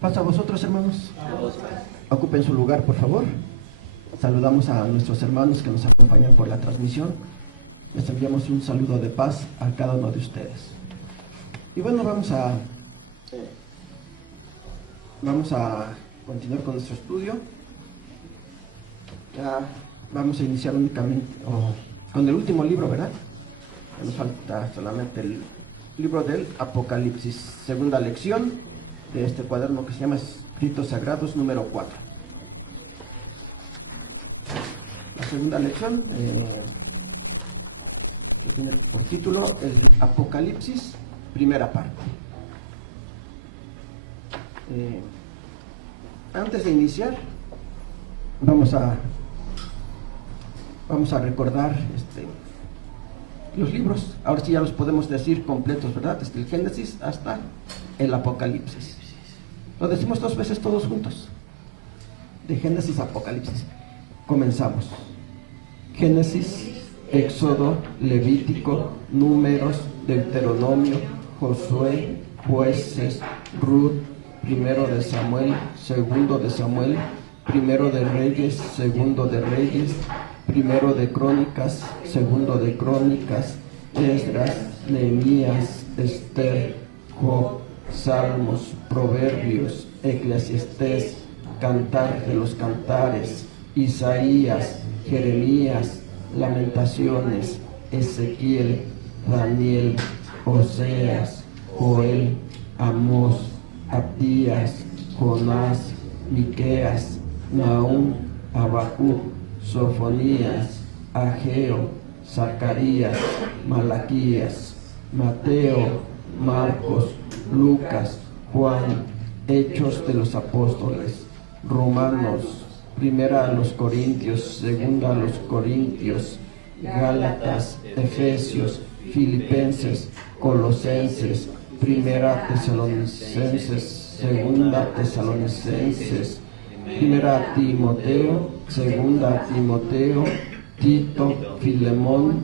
Pasa a vosotros, hermanos. Ocupen su lugar, por favor. Saludamos a nuestros hermanos que nos acompañan por la transmisión. Les enviamos un saludo de paz a cada uno de ustedes. Y bueno, vamos a continuar con nuestro estudio. Ya vamos a iniciar únicamente con el último libro, ¿verdad? Ya nos falta solamente el libro del Apocalipsis, segunda lección de este cuaderno que se llama Escritos Sagrados número 4. La segunda lección que tiene por título el Apocalipsis, primera parte. Antes de iniciar, vamos a recordar los libros. Ahora sí ya los podemos decir completos, ¿verdad? Desde el Génesis hasta el Apocalipsis. Lo decimos 2 veces todos juntos. De Génesis a Apocalipsis. Comenzamos. Génesis, Éxodo, Levítico, Números, Deuteronomio, Josué, Jueces, Ruth, primero de Samuel, segundo de Samuel, primero de Reyes, segundo de Reyes, primero de Crónicas, segundo de Crónicas, Esdras, Nehemías, Esther, Job, Salmos, Proverbios, Eclesiastés, Cantar de los Cantares, Isaías, Jeremías, Lamentaciones, Ezequiel, Daniel, Oseas, Joel, Amós, Abdías, Jonás, Miqueas, Nahum, Habacuc, Sofonías, Ageo, Zacarías, Malaquías, Mateo, Marcos, Lucas, Juan, Hechos de los Apóstoles, Romanos, primera a los Corintios, segunda a los Corintios, Gálatas, Efesios, Filipenses, Colosenses, primera Tesalonicenses, segunda Tesalonicenses, primera Timoteo, segunda Timoteo, Tito, Filemón,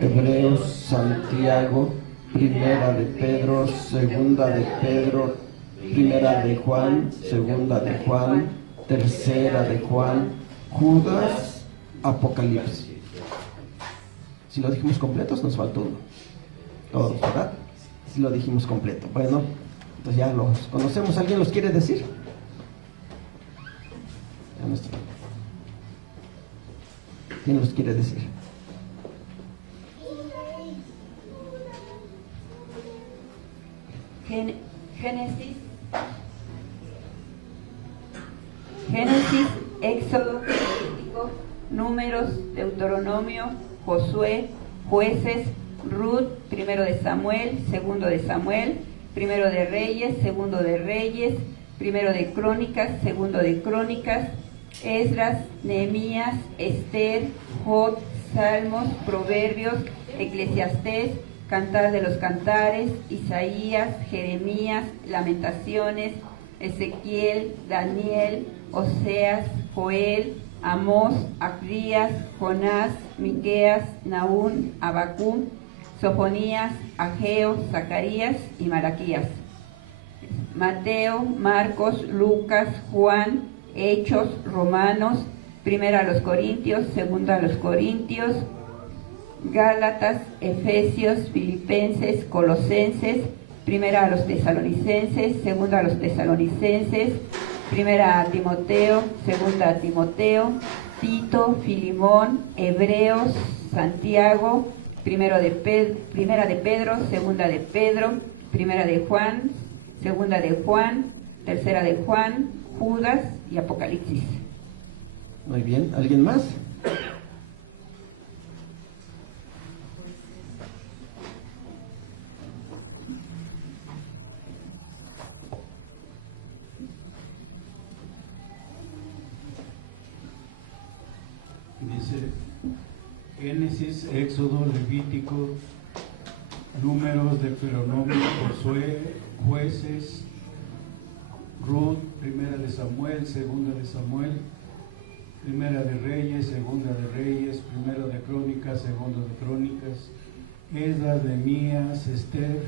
Hebreos, Santiago, primera de Pedro, segunda de Pedro, primera de Juan, segunda de Juan, tercera de Juan, Judas, Apocalipsis. Si lo dijimos completos, nos faltó uno. Todos, ¿verdad? Si lo dijimos completo. Bueno, entonces ya los conocemos. ¿Alguien los quiere decir? ¿Quién los quiere decir? Génesis, Éxodo, Levítico, Números, Deuteronomio, Josué, Jueces, Ruth, primero de Samuel, segundo de Samuel, primero de Reyes, segundo de Reyes, primero de Crónicas, segundo de Crónicas, Esdras, Nehemías, Esther, Job, Salmos, Proverbios, Eclesiastés, Cantar de los Cantares, Isaías, Jeremías, Lamentaciones, Ezequiel, Daniel, Oseas, Joel, Amós, Abdías, Jonás, Miqueas, Nahum, Habacuc, Sofonías, Ageo, Zacarías y Malaquías. Mateo, Marcos, Lucas, Juan, Hechos, Romanos, primera a los Corintios, segunda a los Corintios, Gálatas, Efesios, Filipenses, Colosenses, primera a los Tesalonicenses, segunda a los Tesalonicenses, primera a Timoteo, segunda a Timoteo, Tito, Filemón, Hebreos, Santiago, primera de Pedro, segunda de Pedro, primera de Juan, segunda de Juan, tercera de Juan, Judas y Apocalipsis. Muy bien, ¿alguien más? Dice Génesis, Éxodo, Levítico, Números, Deuteronomio, Josué, Jueces, Ruth, primera de Samuel, segunda de Samuel, primera de Reyes, segunda de Reyes, primero de Crónicas, segundo de Crónicas, Esdras, Nehemías, Esther,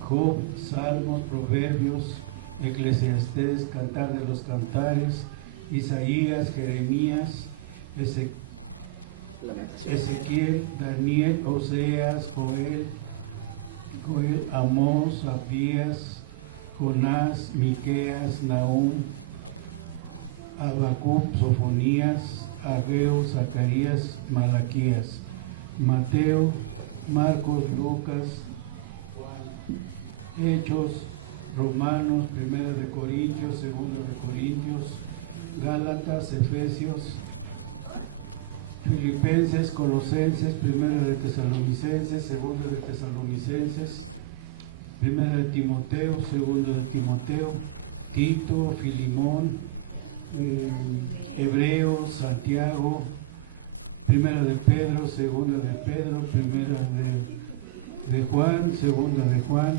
Job, Salmos, Proverbios, Eclesiastés, Cantar de los Cantares, Isaías, Jeremías, Ezequiel, Daniel, Oseas, Joel, Amós, Abdías, Jonás, Miqueas, Nahum, Habacuc, Sofonías, Ageo, Zacarías, Malaquías, Mateo, Marcos, Lucas, Juan, Hechos, Romanos, Primera de Corintios, Segunda de Corintios, Gálatas, Efesios, Filipenses, Colosenses, Primera de Tesalonicenses, Segunda de Tesalonicenses, Primera de Timoteo, Segunda de Timoteo, Tito, Filimón, Hebreos, Santiago, Primera de Pedro, Segunda de Pedro, Primera de Juan, Segunda de Juan,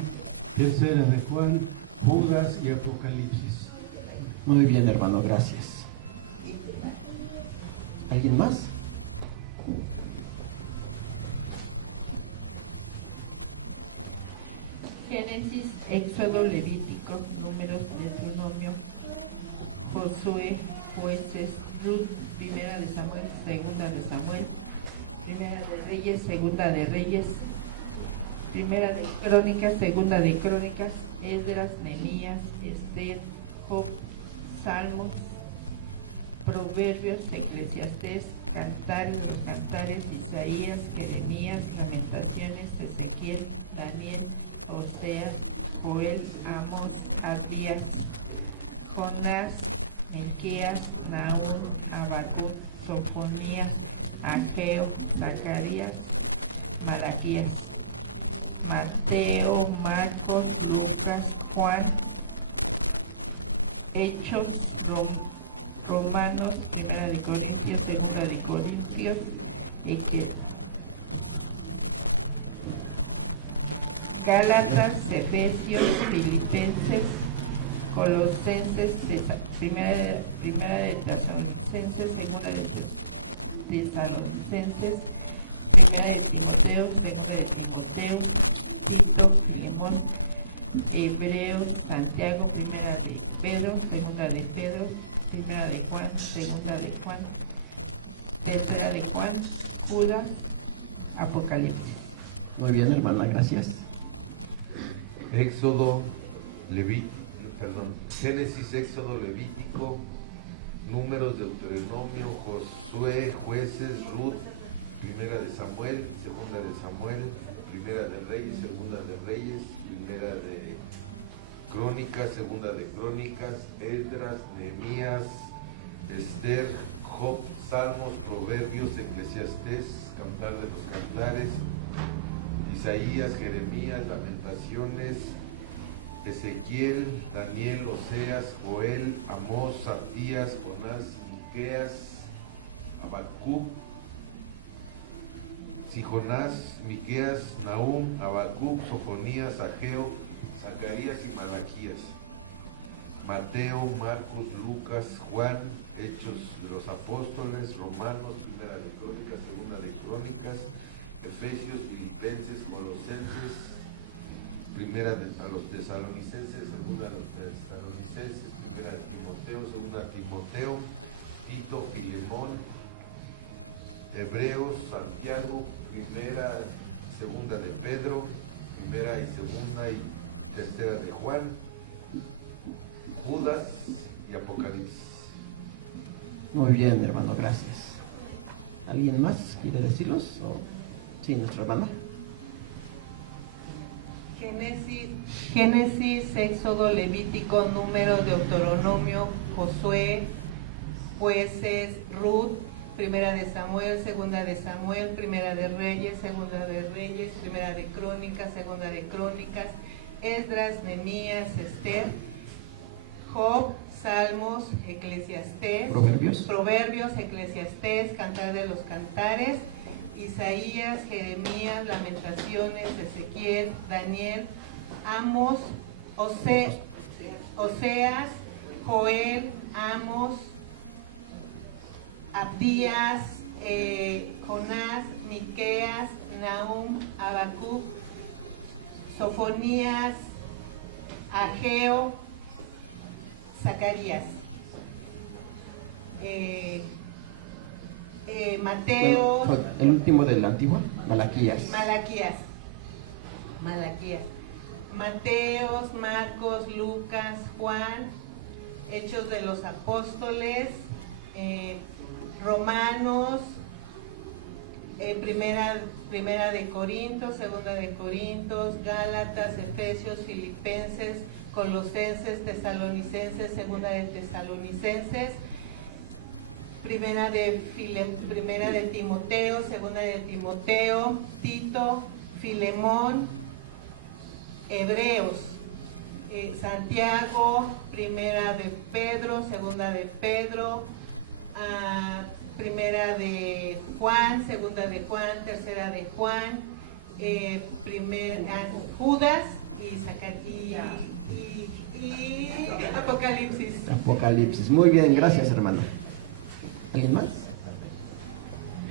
Tercera de Juan, Judas y Apocalipsis. Muy bien, hermano, gracias. ¿Alguien más? Génesis, Éxodo, Levítico, Números, Deuteronomio, Josué, Jueces, Ruth, Primera de Samuel, Segunda de Samuel, Primera de Reyes, Segunda de Reyes, Primera de Crónicas, Segunda de Crónicas, Esdras, Nehemías, Esther, Job, Salmos, Proverbios, Eclesiastés, Cantares de los Cantares, Isaías, Jeremías, Lamentaciones, Ezequiel, Daniel, Oseas, Joel, Amós, Abdías, Jonás, Miqueas, Nahum, Habacuc, Sofonías, Ageo, Zacarías, Malaquías, Mateo, Marcos, Lucas, Juan, Hechos, Romanos, Primera de Corintios, Segunda de Corintios, Gálatas, Efesios, Filipenses, Colosenses, Primera de Tesalonicenses, Segunda de Tesalonicenses, Primera de Timoteo, Segunda de Timoteo, Tito, Filemón, Hebreos, Santiago, Primera de Pedro, Segunda de Pedro, Primera de Juan, Segunda de Juan, Tercera de Juan, Judas, Apocalipsis. Muy bien, hermana, gracias. Génesis, Éxodo, Levítico, Números, Deuteronomio, Josué, Jueces, Ruth, Primera de Samuel, Segunda de Samuel, Primera de Reyes, Segunda de Reyes, Primera de Crónicas, Segunda de Crónicas, Esdras, Nehemías, Esther, Job, Salmos, Proverbios, Eclesiastés, Cantar de los Cantares, Isaías, Jeremías, Lamentaciones, Ezequiel, Daniel, Oseas, Joel, Amós, Abdías, Jonás, Miqueas, Habacuc, Jonás, Miqueas, Nahum, Habacuc, Sofonías, Ageo, Zacarías y Malaquías, Mateo, Marcos, Lucas, Juan, Hechos de los Apóstoles, Romanos, Primera de Crónicas, Segunda de Crónicas, Efesios, Filipenses, Colosenses, Primera a los Tesalonicenses, Segunda a los Tesalonicenses, Primera de Timoteo, Segunda de Timoteo, Tito, Filemón, Hebreos, Santiago, Primera, Segunda de Pedro, Primera y Segunda y Tercera de Juan, Judas y Apocalipsis. Muy bien, hermano, gracias. ¿Alguien más quiere decirlos? Sí, nuestra hermana. Génesis, Éxodo, Levítico, Números, Deuteronomio, Josué, Jueces, Ruth, Primera de Samuel, Segunda de Samuel, Primera de Reyes, Segunda de Reyes, Primera de Crónicas, Segunda de Crónicas, Esdras, Nehemías, Esther, Job, Salmos, Eclesiastés, Proverbios, Eclesiastés, Cantar de los Cantares, Isaías, Jeremías, Lamentaciones, Ezequiel, Daniel, Amós, Oseas, Joel, Amós, Abdías, Jonás, Miqueas, Nahum, Habacuc, Sofonías, Ageo, Zacarías. Mateo. Bueno, el último del antiguo, Malaquías. Malaquías. Mateos, Marcos, Lucas, Juan, Hechos de los Apóstoles, Romanos, primera de Corintios, segunda de Corintios, Gálatas, Efesios, Filipenses, Colosenses, Tesalonicenses, segunda de Tesalonicenses, primera de Timoteo, segunda de Timoteo, Tito, Filemón, Hebreos, Santiago, primera de Pedro, segunda de Pedro, primera de Juan, segunda de Juan, tercera de Juan, Judas y Apocalipsis. Apocalipsis. Muy bien, gracias, hermano. ¿Alguien más?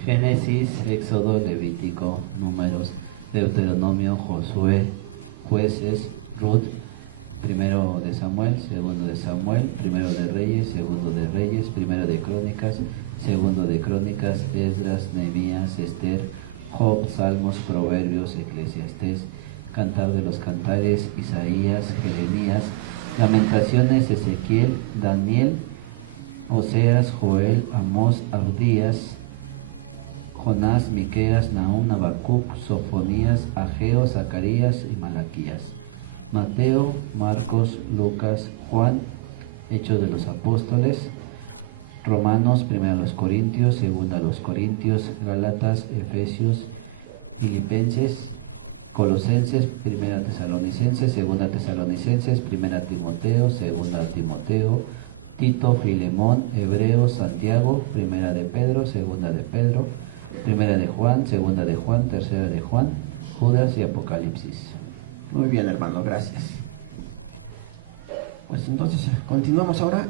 Génesis, Éxodo, Levítico, Números, Deuteronomio, Josué, Jueces, Ruth, primero de Samuel, segundo de Samuel, primero de Reyes, segundo de Reyes, primero de Crónicas, segundo de Crónicas, Esdras, Nehemías, Esther, Job, Salmos, Proverbios, Eclesiastés, Cantar de los Cantares, Isaías, Jeremías, Lamentaciones, Ezequiel, Daniel, Oseas, Joel, Amós, Abdías, Jonás, Miqueas, Nahum, Habacuc, Sofonías, Ageo, Zacarías y Malaquías. Mateo, Marcos, Lucas, Juan, Hechos de los Apóstoles, Romanos, primero a los Corintios, segunda a los Corintios, Gálatas, Efesios, Filipenses, Colosenses, primera Tesalonicenses, segunda Tesalonicenses, primera Timoteo, segunda Timoteo, Tito, Filemón, Hebreos, Santiago, primera de Pedro, segunda de Pedro, primera de Juan, segunda de Juan, tercera de Juan, Judas y Apocalipsis. Muy bien, hermano, gracias. Pues entonces continuamos ahora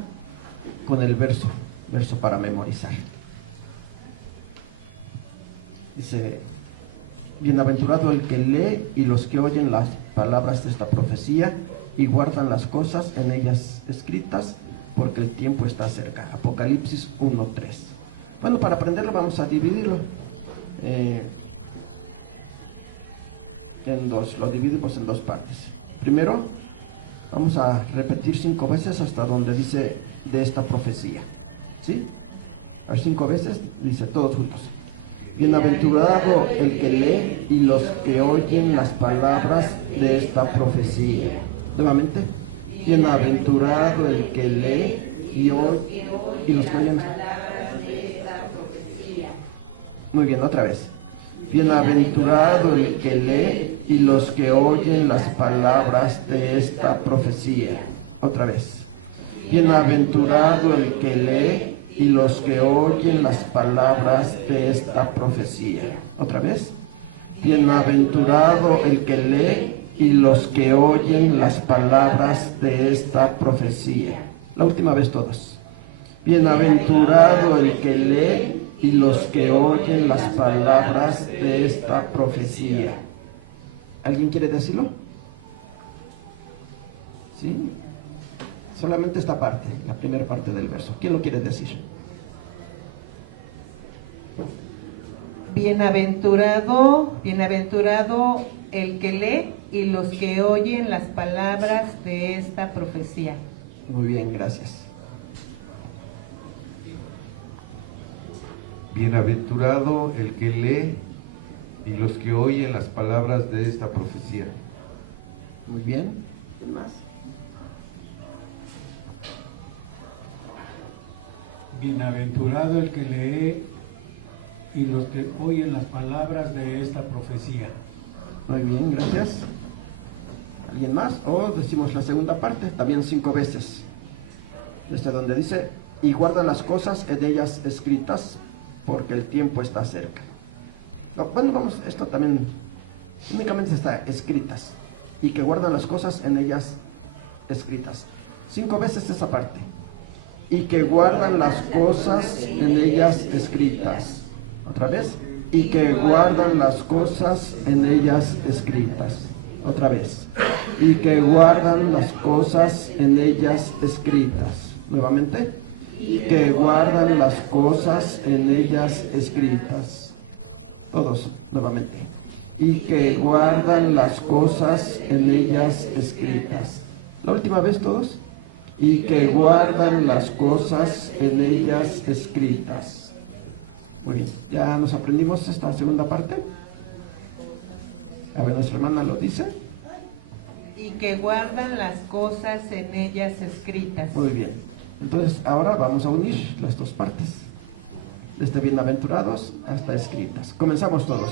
con el verso para memorizar. Dice: bienaventurado el que lee y los que oyen las palabras de esta profecía y guardan las cosas en ellas escritas, porque el tiempo está cerca. Apocalipsis 1:3. Bueno, para aprenderlo vamos a dividirlo en dos. Lo dividimos en dos partes. Primero, vamos a repetir 5 veces hasta donde dice de esta profecía. ¿Sí? A ver, 5 veces, dice todos juntos: bienaventurado el que lee y los que oyen las palabras de esta profecía. Nuevamente: bienaventurado el que lee y los que oyen. Muy bien, otra vez: bienaventurado el que lee y los que oyen las palabras de esta profecía. Otra vez: bienaventurado el que lee y los que oyen las palabras de esta profecía. Otra vez: bienaventurado el que lee y los que oyen las palabras de esta profecía. La última vez todos: bienaventurado el que lee y los que oyen las palabras de esta profecía. ¿Alguien quiere decirlo? ¿Sí? Solamente esta parte, la primera parte del verso. ¿Quién lo quiere decir? Bienaventurado el que lee y los que oyen las palabras de esta profecía. Muy bien, gracias. Bienaventurado el que lee y los que oyen las palabras de esta profecía. Muy bien. ¿Quién más? Bienaventurado el que lee y los que oyen las palabras de esta profecía. Muy bien, gracias. ¿Alguien más? O decimos la segunda parte, también 5 veces. Desde donde dice: y guarda las cosas en ellas escritas, porque el tiempo está cerca. No, bueno, vamos, esto también únicamente está escritas. Y que guardan las cosas en ellas escritas. 5 veces esa parte. Y que guardan las cosas en ellas escritas. Otra vez: y que guardan las cosas en ellas escritas. Otra vez: y que guardan las cosas en ellas escritas. Nuevamente, y que guardan las cosas en ellas escritas. Todos, nuevamente. Y que guardan las cosas en ellas escritas. La última vez todos. Y que guardan las cosas en ellas escritas. Muy bien, ya nos aprendimos esta segunda parte. A ver, nuestra hermana lo dice. Y que guardan las cosas en ellas escritas. Muy bien, entonces ahora vamos a unir las dos partes. Desde bienaventurados hasta escritas. Comenzamos todos.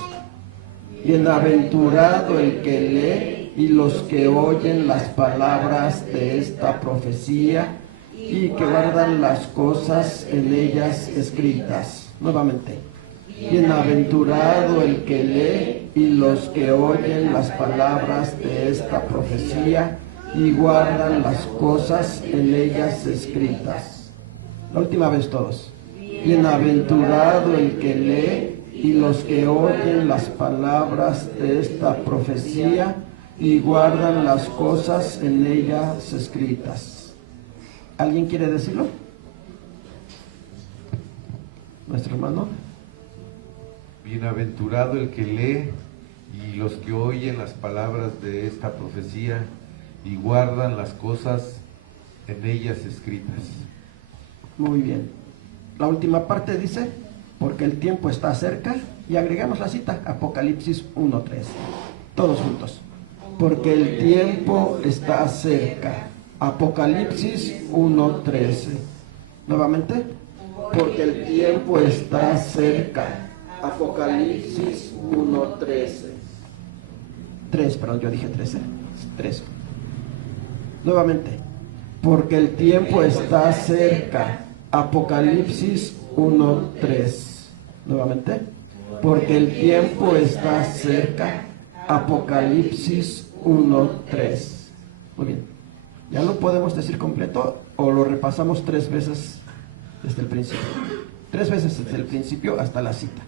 Bienaventurado el que lee y los que oyen las palabras de esta profecía y que guardan las cosas en ellas escritas. Nuevamente. Bienaventurado el que lee y los que oyen las palabras de esta profecía y guardan las cosas en ellas escritas. La última vez todos. Bienaventurado el que lee y los que oyen las palabras de esta profecía y guardan las cosas en ellas escritas. ¿Alguien quiere decirlo? ¿Nuestro hermano? Bienaventurado el que lee y los que oyen las palabras de esta profecía y guardan las cosas en ellas escritas. Muy bien. La última parte dice, porque el tiempo está cerca, y agregamos la cita, Apocalipsis 1:3. Todos juntos. Porque el tiempo está cerca. Apocalipsis 1:13. Nuevamente. Porque el tiempo está cerca. Apocalipsis 1:13. 3, perdón, yo dije 13. 3. Nuevamente. Porque el tiempo está cerca. Apocalipsis 1:3. Nuevamente. Porque el tiempo está cerca. Apocalipsis 1:3. Muy bien. ¿Ya lo podemos decir completo o lo repasamos 3 veces desde el principio? 3 veces desde el principio hasta la cita.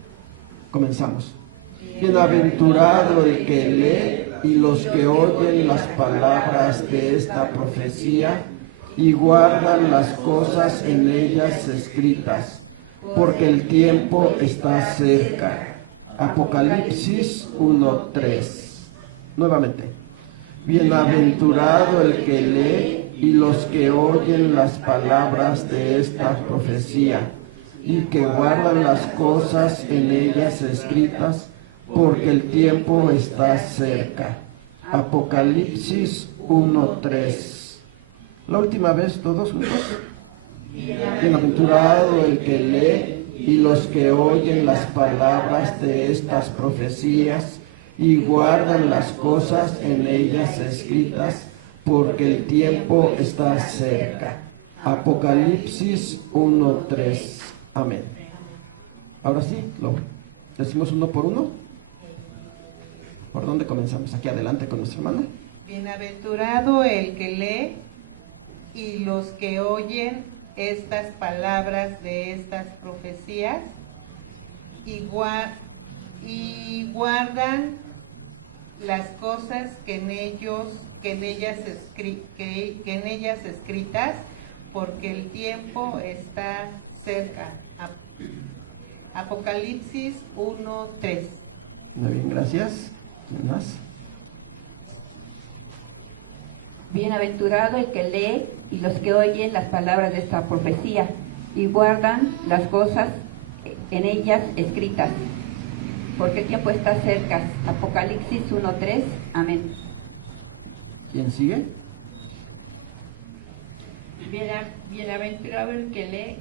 Comenzamos. Bienaventurado el que lee y los que oyen las palabras de esta profecía y guardan las cosas en ellas escritas, porque el tiempo está cerca. Apocalipsis 1:3. Nuevamente. Bienaventurado el que lee y los que oyen las palabras de esta profecía y que guardan las cosas en ellas escritas, porque el tiempo está cerca. Apocalipsis 1:3. La última vez, todos juntos. Bienaventurado el que lee y los que oyen las palabras de estas profecías y guardan las cosas en ellas escritas, porque el tiempo está cerca. Apocalipsis 1:3. Amén. Ahora sí, lo decimos uno por uno. ¿Por dónde comenzamos? Aquí adelante con nuestra hermana. Bienaventurado el que lee y los que oyen estas palabras de estas profecías y guardan las cosas que en ellas escritas, porque el tiempo está cerca. Apocalipsis 1:3. Muy bien, gracias. ¿Quién más? Bienaventurado el que lee y los que oyen las palabras de esta profecía y guardan las cosas en ellas escritas, porque el tiempo está cerca. Apocalipsis 1:3. Amén. ¿Quién sigue? Bienaventurado el que lee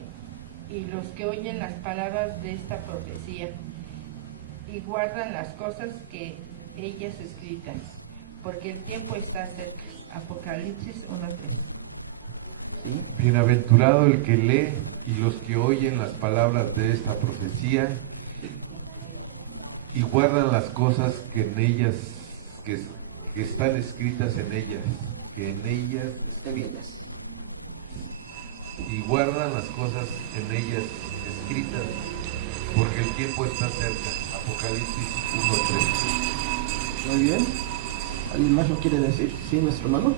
y los que oyen las palabras de esta profecía y guardan las cosas que ellas escritas, porque el tiempo está cerca. Apocalipsis 1:3. Sí. Bienaventurado el que lee y los que oyen las palabras de esta profecía y guardan las cosas que en ellas, que están escritas en ellas, que en ellas escritas. Y guardan las cosas en ellas escritas, porque el tiempo está cerca. Apocalipsis 1:3. Muy bien. ¿Alguien más lo quiere decir? ¿Sí, nuestro hermano?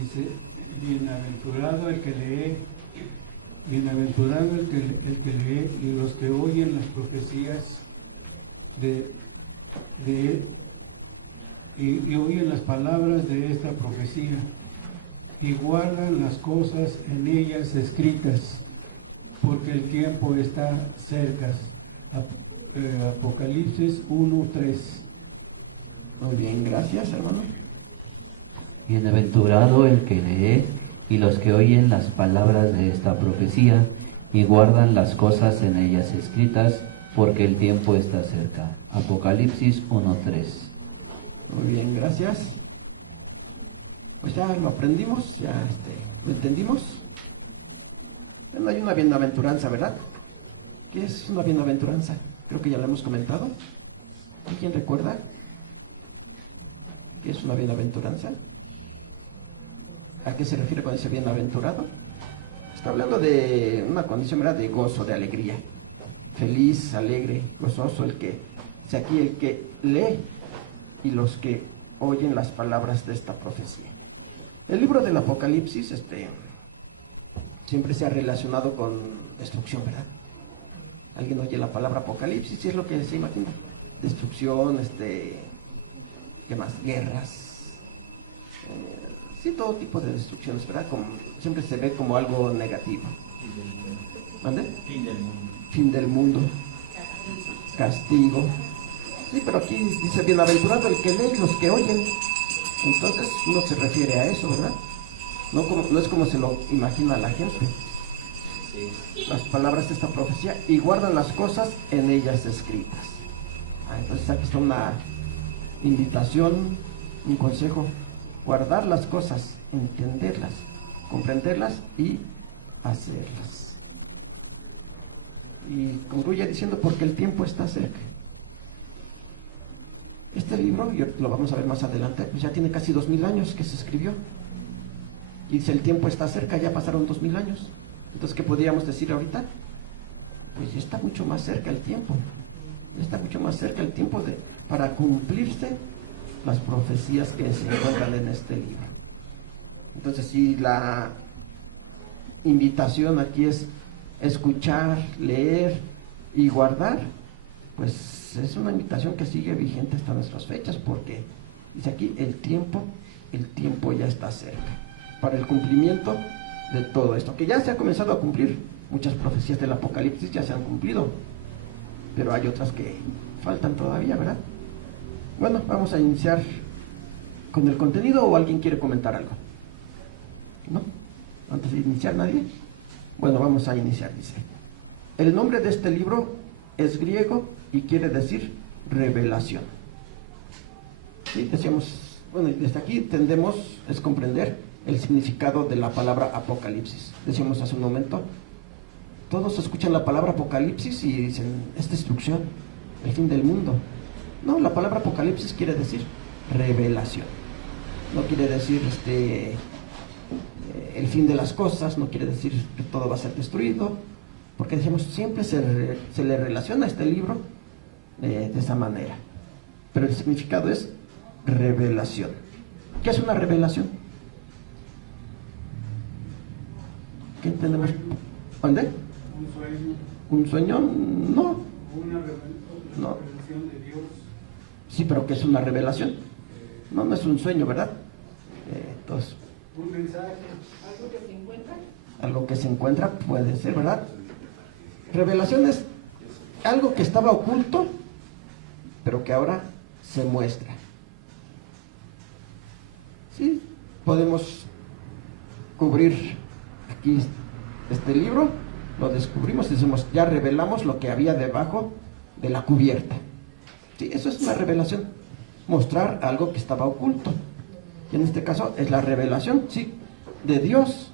Dice, bienaventurado el que lee, bienaventurado el que lee y los que oyen las profecías y oyen las palabras de esta profecía y guardan las cosas en ellas escritas, porque el tiempo está cerca. Apocalipsis 1:3. Muy bien, gracias, hermano. Bienaventurado el que lee y los que oyen las palabras de esta profecía y guardan las cosas en ellas escritas, porque el tiempo está cerca. Apocalipsis 1:3. Muy bien, gracias. Pues ya lo aprendimos, ya lo entendimos. Bueno, hay una bienaventuranza, ¿verdad? ¿Qué es una bienaventuranza? Creo que ya lo hemos comentado. ¿Alguien recuerda qué es una bienaventuranza? ¿A qué se refiere cuando dice bienaventurado? Está hablando de una condición, ¿verdad?, de gozo, de alegría. Feliz, alegre, gozoso, aquí el que lee y los que oyen las palabras de esta profecía. El libro del Apocalipsis siempre se ha relacionado con destrucción, ¿verdad? Alguien oye la palabra Apocalipsis y es lo que se imagina. Destrucción, ¿qué más? Guerras. Sí, todo tipo de destrucciones, ¿verdad? Siempre se ve como algo negativo. ¿Mande? Fin del mundo. Fin del mundo. Castigo. Sí, pero aquí dice bienaventurado el que lee y los que oyen. Entonces no se refiere a eso, ¿verdad? No es como se lo imagina la gente. Las palabras de esta profecía y guardan las cosas en ellas escritas. Entonces aquí está una invitación, un consejo: guardar las cosas, entenderlas, comprenderlas y hacerlas. Y concluye diciendo, porque el tiempo está cerca. Este libro, lo vamos a ver más adelante, pues ya tiene casi 2000 años que se escribió. Y dice, el tiempo está cerca, ya pasaron 2000 años. Entonces, ¿qué podríamos decir ahorita? Pues ya está mucho más cerca el tiempo. Ya está mucho más cerca el tiempo para cumplirse las profecías que se encuentran en este libro. Entonces, si la invitación aquí es escuchar, leer y guardar, pues es una invitación que sigue vigente hasta nuestras fechas, porque dice aquí, el tiempo ya está cerca para el cumplimiento de todo esto, que ya se ha comenzado a cumplir. Muchas profecías del Apocalipsis ya se han cumplido, pero hay otras que faltan todavía, ¿verdad? Bueno, vamos a iniciar con el contenido, ¿o alguien quiere comentar algo? ¿No? Antes de iniciar, ¿nadie? Bueno, vamos a iniciar. Dice, el nombre de este libro es griego y quiere decir revelación. ¿Sí? Decíamos, bueno, desde aquí entendemos, es comprender el significado de la palabra Apocalipsis. Decíamos hace un momento, todos escuchan la palabra Apocalipsis y dicen, es destrucción, el fin del mundo. No, la palabra Apocalipsis quiere decir revelación. No quiere decir el fin de las cosas, no quiere decir que todo va a ser destruido, porque decimos, siempre se le relaciona a este libro de esa manera. Pero el significado es revelación. ¿Qué es una revelación? ¿Qué entendemos? ¿Dónde? Un sueño. ¿Un sueño? No. Una No. revelación de Dios. Sí, pero ¿qué es una revelación? No es un sueño, ¿verdad? Entonces, Un mensaje. ¿Algo que se encuentra? algo que se encuentra puede ser, ¿verdad? Revelación es algo que estaba oculto, pero que ahora se muestra. Sí, podemos cubrir aquí este libro, lo descubrimos y decimos, ya revelamos lo que había debajo de la cubierta. Sí, eso es una revelación, mostrar algo que estaba oculto. Y en este caso es la revelación, sí, de Dios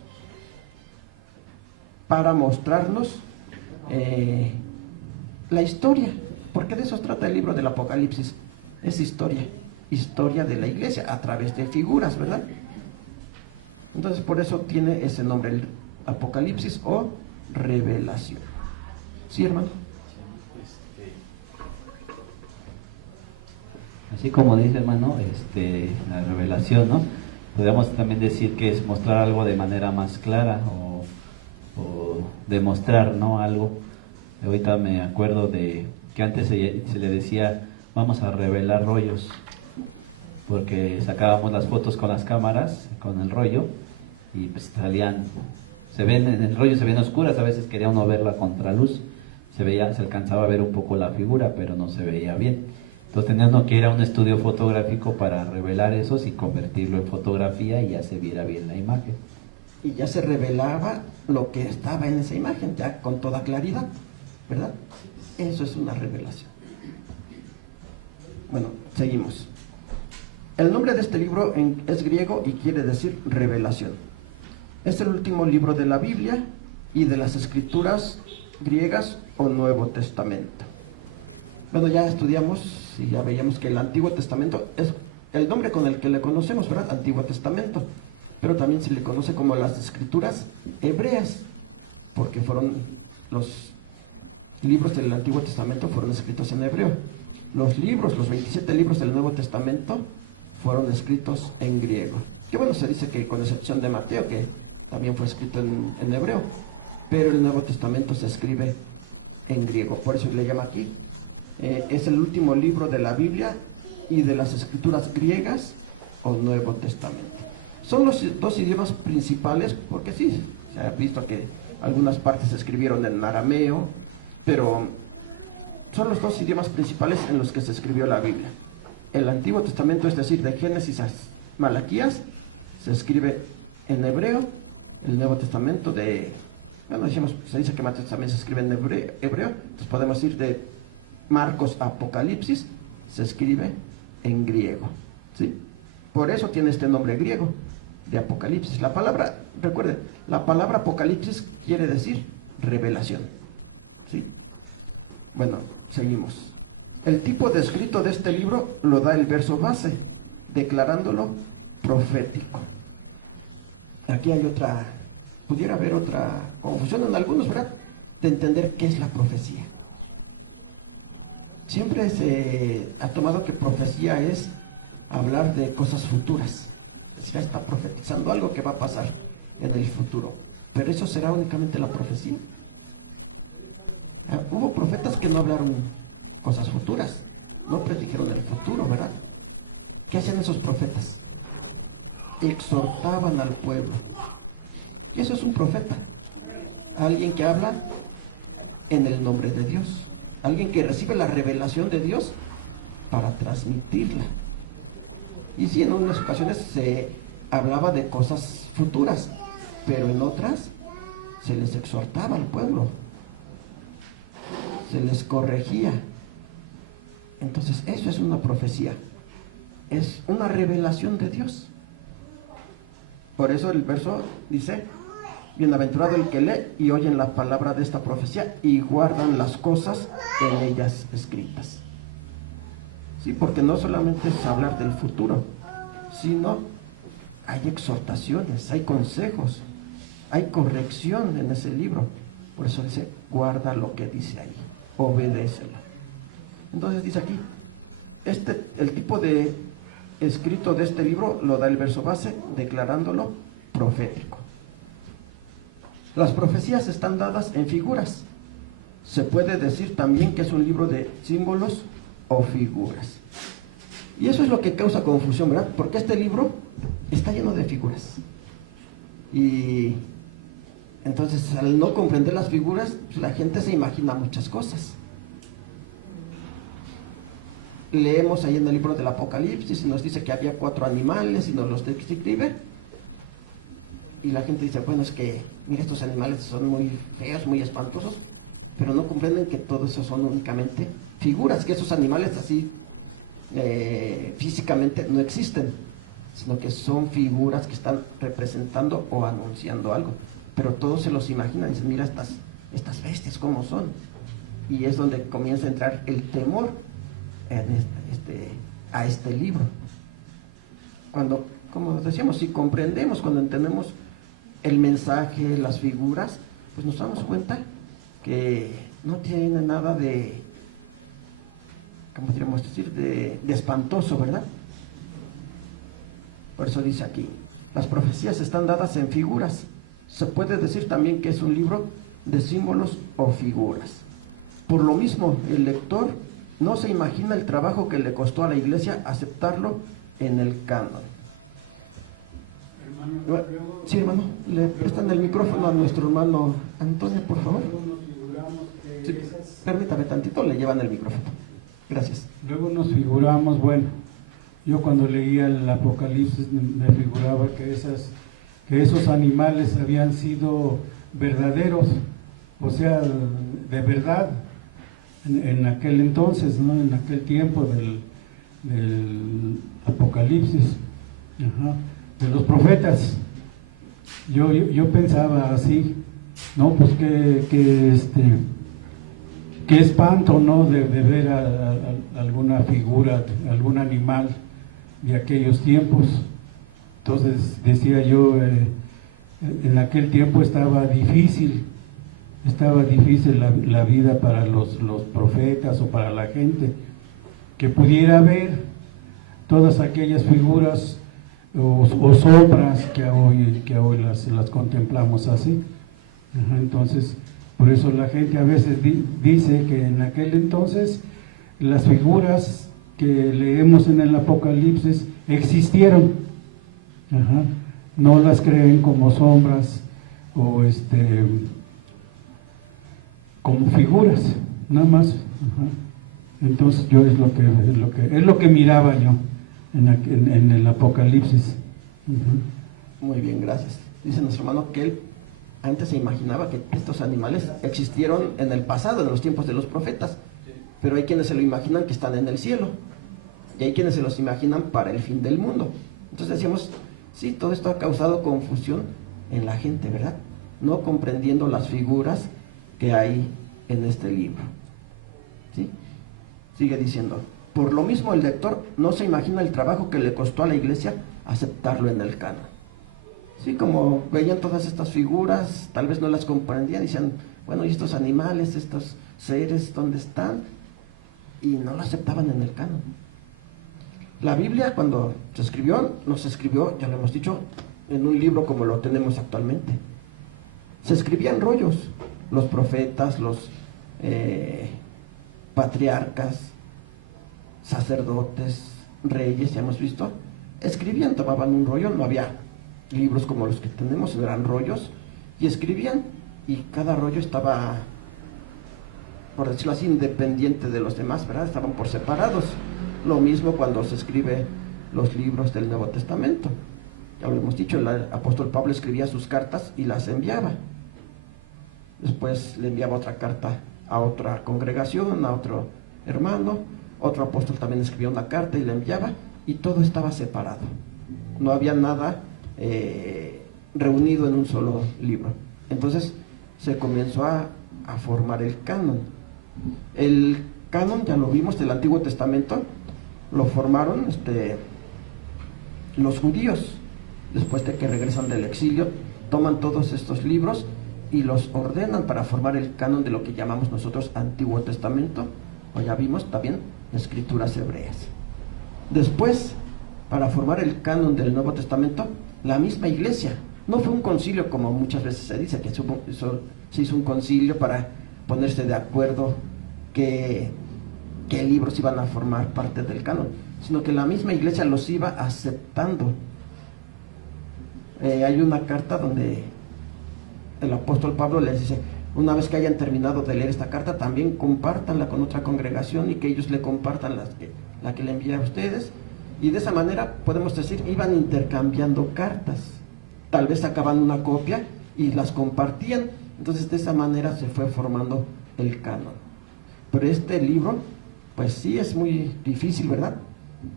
para mostrarnos la historia, porque de eso trata el libro del Apocalipsis. Es historia de la iglesia a través de figuras, ¿verdad? Entonces por eso tiene ese nombre, el Apocalipsis o revelación. ¿Sí, hermano? Así como dice hermano, la revelación, ¿no? Podríamos también decir que es mostrar algo de manera más clara o demostrar, ¿no? Algo. Ahorita me acuerdo de que antes se le decía, vamos a revelar rollos, porque sacábamos las fotos con las cámaras, con el rollo, y pues salían, en el rollo se ven oscuras, a veces quería uno verla a contraluz, se alcanzaba a ver un poco la figura, pero no se veía bien. Entonces tenía uno que ir a un estudio fotográfico para revelar esos y convertirlo en fotografía y ya se viera bien la imagen. Y ya se revelaba lo que estaba en esa imagen, ya con toda claridad, ¿verdad? Eso es una revelación. Bueno, seguimos. El nombre de este libro es griego y quiere decir revelación. Es el último libro de la Biblia y de las escrituras griegas o Nuevo Testamento. Bueno, ya estudiamos y ya veíamos que el Antiguo Testamento es el nombre con el que le conocemos, ¿verdad? Antiguo Testamento. Pero también se le conoce como las escrituras hebreas, porque los libros del Antiguo Testamento fueron escritos en hebreo. Los 27 libros del Nuevo Testamento fueron escritos en griego. Que bueno, se dice que con excepción de Mateo, que también fue escrito en hebreo, pero el Nuevo Testamento se escribe en griego, por eso le llama aquí. Es el último libro de la Biblia y de las escrituras griegas o Nuevo Testamento. Son los dos idiomas principales, porque sí, se ha visto que algunas partes se escribieron en arameo, pero son los dos idiomas principales en los que se escribió la Biblia. El Antiguo Testamento, es decir, de Génesis a Malaquías, se escribe en hebreo. El Nuevo Testamento se dice que Mateo también se escribe en hebreo, entonces podemos decir de Marcos a Apocalipsis, se escribe en griego, ¿sí? Por eso tiene este nombre griego, de Apocalipsis. Recuerden, la palabra Apocalipsis quiere decir revelación, ¿sí? Bueno, seguimos. El tipo de escrito de este libro lo da el verso declarándolo profético. Aquí hay pudiera haber otra confusión en algunos, ¿verdad? De entender qué es la profecía. Siempre se ha tomado que profecía es hablar de cosas futuras. Es decir, está profetizando algo que va a pasar en el futuro. Pero eso será únicamente la profecía. Hubo profetas que no hablaron cosas futuras, no predijeron el futuro, ¿verdad? ¿Qué hacían esos profetas? Exhortaban al pueblo. Y eso es un profeta. Alguien que habla en el nombre de Dios. Alguien que recibe la revelación de Dios para transmitirla. Y sí, en unas ocasiones se hablaba de cosas futuras, pero en otras se les exhortaba al pueblo, se les corregía. Entonces eso es una profecía, es una revelación de Dios. Por eso el verso dice: bienaventurado el que lee y oyen la palabra de esta profecía y guardan las cosas en ellas escritas. Sí, porque no solamente es hablar del futuro, sino hay exhortaciones, hay consejos, hay corrección en ese libro. Por eso dice: guarda lo que dice ahí, obedécelo. Entonces dice aquí, el tipo de escrito de este libro lo da el verso base, declarándolo profético. Las profecías están dadas en figuras. Se puede decir también que es un libro de símbolos o figuras. Y eso es lo que causa confusión, ¿verdad? Porque este libro está lleno de figuras. Y entonces, al no comprender las figuras, pues la gente se imagina muchas cosas. Leemos ahí en el libro del Apocalipsis y nos dice que había 4 animales y nos los describe. Y la gente dice: bueno, es que, mira, estos animales son muy feos, muy espantosos, pero no comprenden que todo eso son únicamente figuras, que esos animales así físicamente no existen, sino que son figuras que están representando o anunciando algo. Pero todos se los imaginan y dicen: mira estas bestias cómo son. Y es donde comienza a entrar el temor a este libro. Cuando, como decíamos, si comprendemos, cuando entendemos el mensaje, las figuras, pues nos damos cuenta que no tiene nada de ¿cómo podríamos decir? De espantoso, ¿verdad? Por eso dice aquí, las profecías están dadas en figuras. Se puede decir también que es un libro de símbolos o figuras. Por lo mismo, el lector no se imagina el trabajo que le costó a la iglesia aceptarlo en el canon. Sí, hermano, le prestan el micrófono a nuestro hermano Antonio, por favor. Sí, permítame tantito, le llevan el micrófono. Gracias. Luego nos figuramos, bueno, yo cuando leía el Apocalipsis me figuraba que esos animales habían sido verdaderos, o sea, de verdad, en aquel entonces, ¿no? En aquel tiempo del Apocalipsis, de los profetas. Yo pensaba así, no, pues qué espanto, ¿no? De ver a alguna figura, algún animal de aquellos tiempos. Entonces decía yo, en aquel tiempo estaba difícil la vida para los profetas o para la gente, que pudiera ver todas aquellas figuras o sombras que hoy las contemplamos así. Entonces, por eso la gente a veces dice que en aquel entonces las figuras que leemos en el Apocalipsis existieron. No las creen como sombras o como figuras, nada más. Entonces yo es lo que miraba yo en el Apocalipsis. Muy bien, gracias. Dice nuestro hermano que él antes se imaginaba que estos animales existieron en el pasado, en los tiempos de los profetas, pero hay quienes se lo imaginan que están en el cielo, y hay quienes se los imaginan para el fin del mundo. Entonces decíamos, sí, todo esto ha causado confusión en la gente, ¿verdad? No comprendiendo las figuras que hay en este libro. ¿Sí? Sigue diciendo, por lo mismo el lector no se imagina el trabajo que le costó a la iglesia aceptarlo en el canon. Sí, como veían todas estas figuras, tal vez no las comprendían, decían, bueno, ¿y estos animales, estos seres, dónde están? Y no lo aceptaban en el canon. La Biblia, cuando se escribió, no se escribió, ya lo hemos dicho, en un libro como lo tenemos actualmente. Se escribían rollos, los profetas, los patriarcas, sacerdotes, reyes, ya hemos visto, escribían, tomaban un rollo, no había libros como los que tenemos, eran rollos, y escribían, y cada rollo estaba, por decirlo así, independiente de los demás, ¿verdad? Estaban por separados. Lo mismo cuando se escribe los libros del Nuevo Testamento. Ya lo hemos dicho, el apóstol Pablo escribía sus cartas y las enviaba. Después le enviaba otra carta a otra congregación, a otro hermano. Otro apóstol también escribía una carta y la enviaba, y todo estaba separado. No había nada reunido en un solo libro. Entonces se comenzó a formar el canon. El canon, ya lo vimos, del Antiguo Testamento, lo formaron los judíos. Después de que regresan del exilio, toman todos estos libros y los ordenan para formar el canon de lo que llamamos nosotros Antiguo Testamento, o ya vimos también escrituras hebreas. Después, para formar el canon del Nuevo Testamento, la misma iglesia, no fue un concilio como muchas veces se dice, que se hizo un concilio para ponerse de acuerdo qué libros iban a formar parte del canon, sino que la misma iglesia los iba aceptando. Hay una carta donde el apóstol Pablo les dice, una vez que hayan terminado de leer esta carta, también compártanla con otra congregación y que ellos le compartan la que le envía a ustedes. Y de esa manera, podemos decir, iban intercambiando cartas. Tal vez sacaban una copia y las compartían. Entonces de esa manera se fue formando el canon. Pero este libro, pues sí es muy difícil, ¿verdad?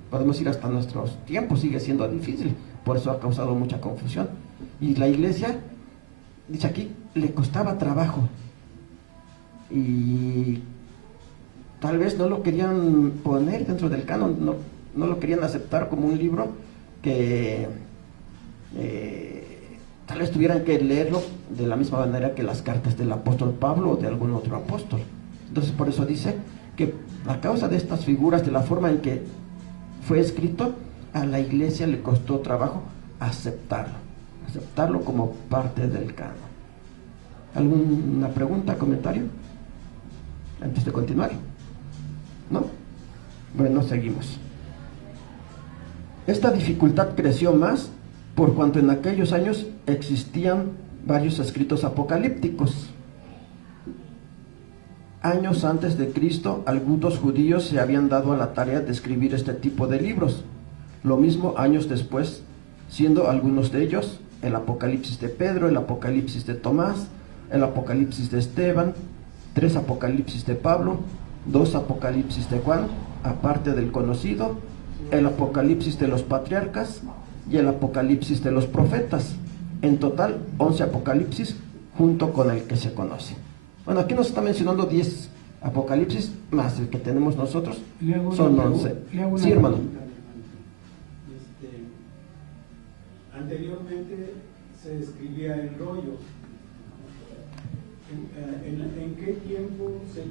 Podemos ir hasta nuestros tiempos, sigue siendo difícil. Por eso ha causado mucha confusión. Y la iglesia, dice aquí, le costaba trabajo. Y tal vez no lo querían poner dentro del canon, no lo querían aceptar como un libro que tal vez tuvieran que leerlo de la misma manera que las cartas del apóstol Pablo o de algún otro apóstol. Entonces por eso dice que a causa de estas figuras, de la forma en que fue escrito, a la iglesia le costó trabajo aceptarlo como parte del canon. ¿Alguna pregunta, comentario? Antes de continuar. ¿No? Bueno, seguimos. Esta dificultad creció más por cuanto en aquellos años existían varios escritos apocalípticos. Años antes de Cristo, algunos judíos se habían dado a la tarea de escribir este tipo de libros. Lo mismo años después, siendo algunos de ellos el Apocalipsis de Pedro, el Apocalipsis de Tomás, el Apocalipsis de Esteban, 3 Apocalipsis de Pablo, 2 Apocalipsis de Juan, aparte del conocido, el Apocalipsis de los patriarcas y el Apocalipsis de los profetas. En total, 11 Apocalipsis junto con el que se conoce. Bueno, aquí nos está mencionando 10 Apocalipsis más el que tenemos nosotros, son 11. Sí, hermano. Anteriormente se escribía en rollos. ¿En qué tiempo se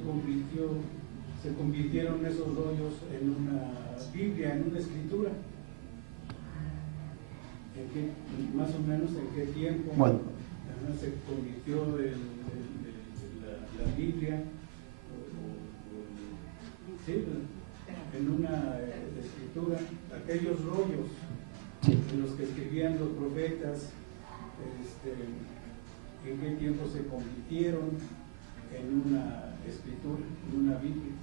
convirtieron esos rollos en una Biblia, en una escritura? Más o menos en qué tiempo se convirtió la Biblia en una escritura, aquellos rollos en los que escribían los profetas, en qué tiempo se convirtieron en una escritura, en una Biblia.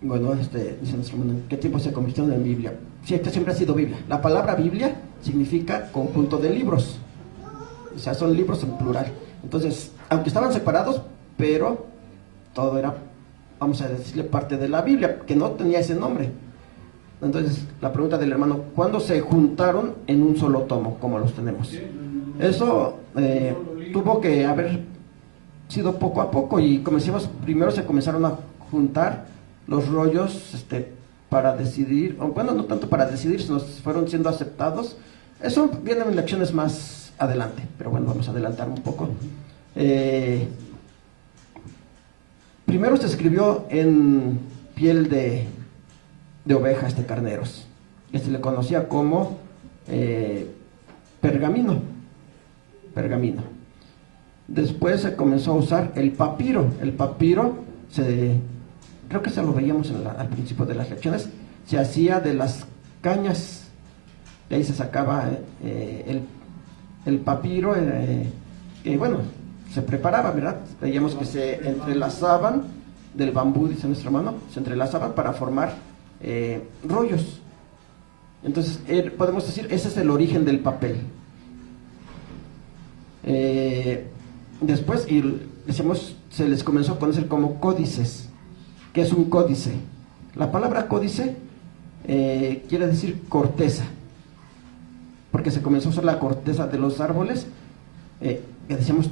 Bueno, dice nuestro hermano, ¿en qué tiempo se convirtieron en Biblia? Sí, esto siempre ha sido Biblia. La palabra Biblia significa conjunto de libros, o sea, son libros en plural. Entonces, aunque estaban separados, pero todo era, vamos a decirle, parte de la Biblia, que no tenía ese nombre. Entonces, la pregunta del hermano, ¿cuándo se juntaron en un solo tomo, como los tenemos? Eso tuvo que haber sido poco a poco, y como decíamos, primero se comenzaron a juntar los rollos para decidir, o bueno, no tanto para decidir, sino fueron siendo aceptados. Eso viene en lecciones más adelante, pero bueno, vamos a adelantar un poco. Primero se escribió en piel de ovejas, de carneros, que se le conocía como pergamino. Después se comenzó a usar el papiro. El papiro, creo que se lo veíamos al principio de las lecciones, se hacía de las cañas, de ahí se sacaba el papiro, que bueno, se preparaba, ¿verdad? Veíamos que se entrelazaban del bambú, dice nuestro hermano, se entrelazaban para formar rollos. Entonces, podemos decir, ese es el origen del papel. Después, decíamos, se les comenzó a conocer como códices. ¿Qué es un códice? La palabra códice quiere decir corteza, porque se comenzó a usar la corteza de los árboles, que decíamos,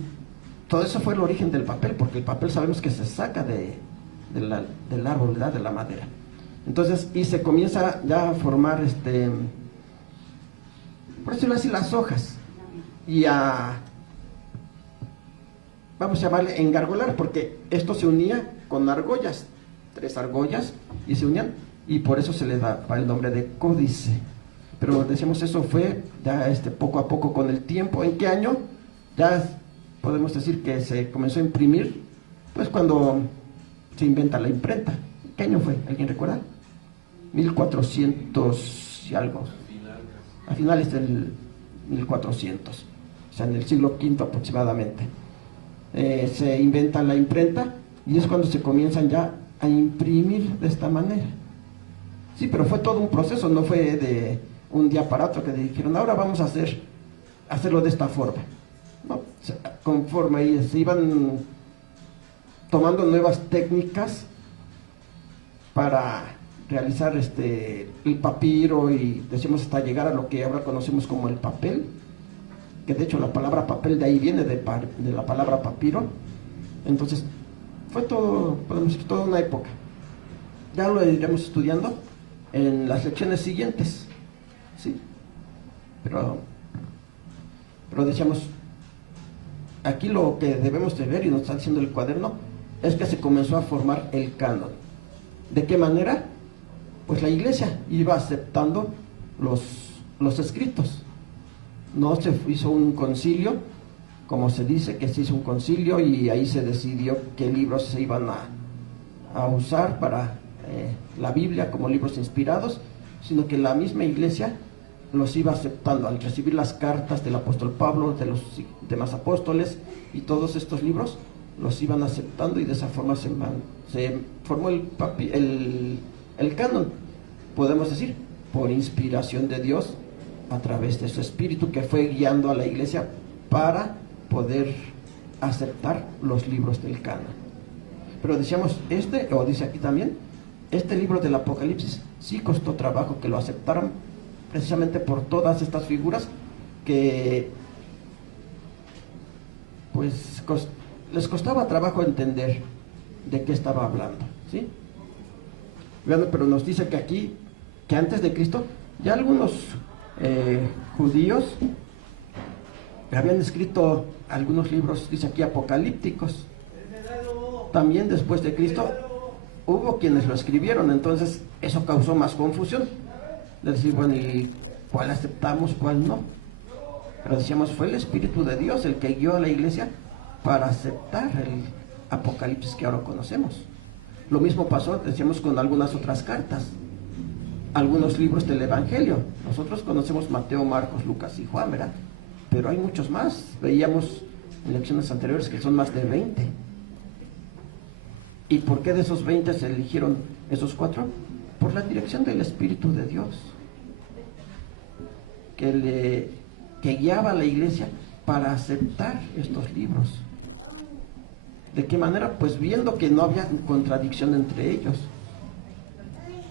todo eso fue el origen del papel, porque el papel sabemos que se saca del árbol, ¿verdad? De la madera. Entonces, y se comienza ya a formar, por decirlo así, las hojas, y vamos a llamarle engargolar, porque esto se unía con argollas, 3 argollas, y se unían, y por eso se le da el nombre de códice. Pero decíamos, eso fue ya poco a poco con el tiempo. ¿En qué año? Ya podemos decir que se comenzó a imprimir, pues cuando se inventa la imprenta. ¿Qué año fue? ¿Alguien recuerda? 1400 y algo. A finales del 1400, o sea, en el siglo V aproximadamente. Se inventa la imprenta, y es cuando se comienzan ya a imprimir de esta manera. Sí, pero fue todo un proceso, no fue de un día para otro que dijeron, ahora vamos a hacerlo de esta forma. No, conforme ahí se iban tomando nuevas técnicas para realizar el papiro, y decimos hasta llegar a lo que ahora conocemos como el papel, que de hecho la palabra papel de ahí viene de la palabra papiro. Entonces fue todo, podemos decir, toda una época. Ya lo iremos estudiando en las lecciones siguientes, ¿sí? Pero decíamos, aquí lo que debemos de ver, y nos está diciendo el cuaderno, es que se comenzó a formar el canon. ¿De qué manera? Pues la iglesia iba aceptando los escritos. No se hizo un concilio, como se dice que se hizo un concilio y ahí se decidió qué libros se iban a usar para la Biblia como libros inspirados, sino que la misma iglesia los iba aceptando al recibir las cartas del apóstol Pablo, de los demás apóstoles, y todos estos libros los iban aceptando, y de esa forma se formó el canon, podemos decir, por inspiración de Dios a través de su espíritu que fue guiando a la iglesia para poder aceptar los libros del canon. Pero decíamos, o dice aquí también, este libro del Apocalipsis sí costó trabajo que lo aceptaran, precisamente por todas estas figuras que pues les costaba trabajo entender de qué estaba hablando, ¿sí? Bueno, pero nos dice que aquí, que antes de Cristo, ya algunos judíos habían escrito algunos libros, dice aquí, apocalípticos. También después de Cristo hubo quienes lo escribieron, entonces eso causó más confusión. De decir, bueno, ¿y cuál aceptamos, cuál no? Pero decíamos, fue el Espíritu de Dios el que guió a la iglesia para aceptar el Apocalipsis que ahora conocemos. Lo mismo pasó, decíamos, con algunas otras cartas, algunos libros del Evangelio. Nosotros conocemos Mateo, Marcos, Lucas y Juan, ¿verdad? Pero hay muchos más. Veíamos en lecciones anteriores que son más de 20. ¿Y por qué de esos 20 se eligieron esos 4? Por la dirección del Espíritu de Dios, que guiaba a la iglesia para aceptar estos libros. ¿De qué manera? Pues viendo que no había contradicción entre ellos,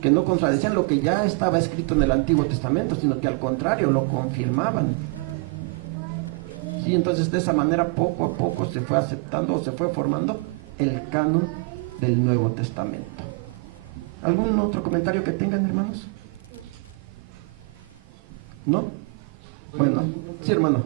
que no contradecían lo que ya estaba escrito en el Antiguo Testamento, sino que al contrario lo confirmaban. Sí, entonces de esa manera poco a poco se fue aceptando o se fue formando el canon del Nuevo Testamento. ¿Algún otro comentario que tengan, hermanos? ¿No? Bueno, sí, hermano.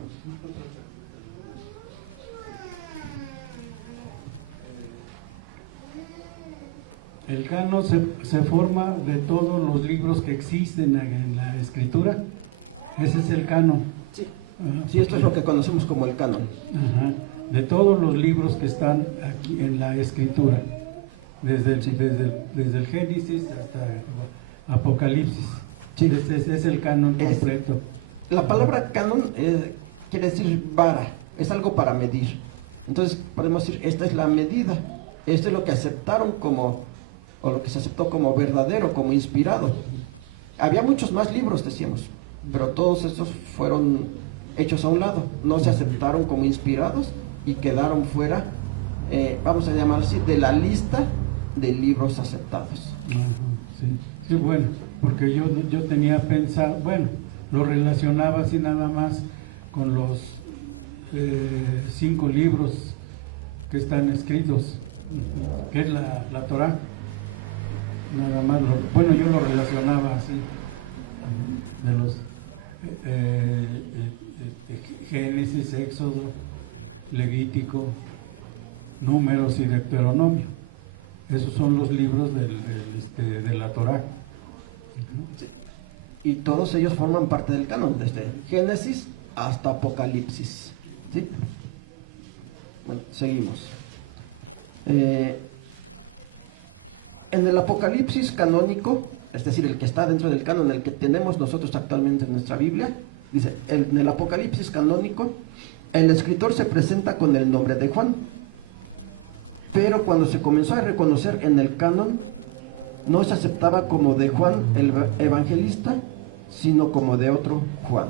El canon se forma de todos los libros que existen en la Escritura. Ese es el canon. Sí, sí, esto es lo que conocemos como el canon. Ajá. De todos los libros que están aquí en la Escritura, desde el Génesis hasta Apocalipsis. Sí. Este es el canon completo. La palabra canon quiere decir vara, es algo para medir. Entonces podemos decir, esta es la medida, esto es lo que aceptaron como, o lo que se aceptó como verdadero, como inspirado. Había muchos más libros, decíamos, pero todos estos fueron hechos a un lado, no se aceptaron como inspirados y quedaron fuera, vamos a llamar así, de la lista de libros aceptados. Sí, bueno, porque yo tenía pensado, bueno, lo relacionaba así nada más con los 5 libros que están escritos, que es la Torá, nada más, bueno, yo lo relacionaba así, de los Génesis, Éxodo, Levítico, Números y Deuteronomio. Esos son los libros de la Torá. Sí. Y todos ellos forman parte del canon, desde Génesis hasta Apocalipsis. ¿Sí? Bueno, seguimos. En el Apocalipsis canónico, es decir, el que está dentro del canon, el que tenemos nosotros actualmente en nuestra Biblia, dice, en el Apocalipsis canónico, el escritor se presenta con el nombre de Juan. Pero cuando se comenzó a reconocer en el canon, no se aceptaba como de Juan el evangelista, sino como de otro Juan.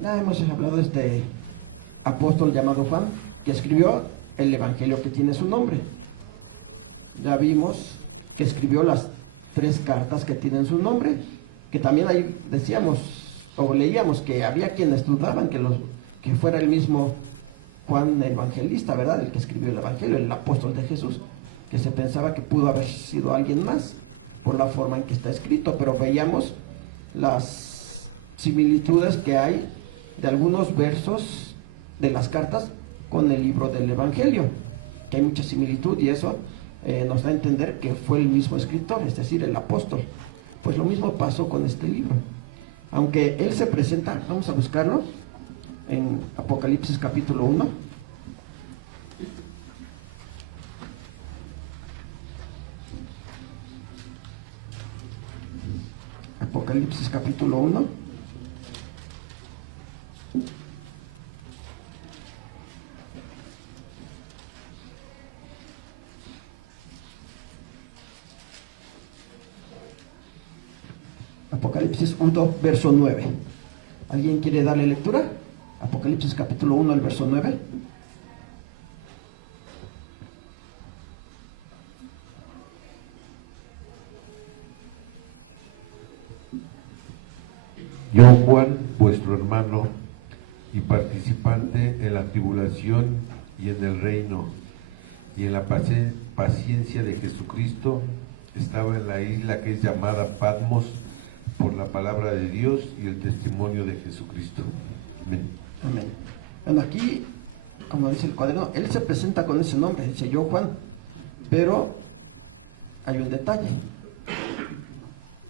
Ya hemos hablado de este apóstol llamado Juan, que escribió el evangelio que tiene su nombre. Ya vimos que escribió las 3 cartas que tienen su nombre, que también ahí decíamos o leíamos que había quienes dudaban que fuera el mismo Juan evangelista, ¿verdad? El que escribió el evangelio, el apóstol de Jesús, que se pensaba que pudo haber sido alguien más por la forma en que está escrito, pero veíamos las similitudes que hay de algunos versos de las cartas con el libro del evangelio, que hay mucha similitud, y eso nos da a entender que fue el mismo escritor, es decir, el apóstol. Pues lo mismo pasó con este libro. Aunque él se presenta, vamos a buscarlo, en Apocalipsis capítulo 1. Apocalipsis capítulo 1. Apocalipsis 1, verso 9. ¿Alguien quiere darle lectura? Apocalipsis capítulo 1, el verso 9. Yo, Juan, vuestro hermano y participante en la tribulación y en el reino y en la paciencia de Jesucristo, estaba en la isla que es llamada Patmos por la palabra de Dios y el testimonio de Jesucristo. Amén. Amén. Bueno, aquí, como dice el cuaderno, él se presenta con ese nombre, dice yo Juan, pero hay un detalle,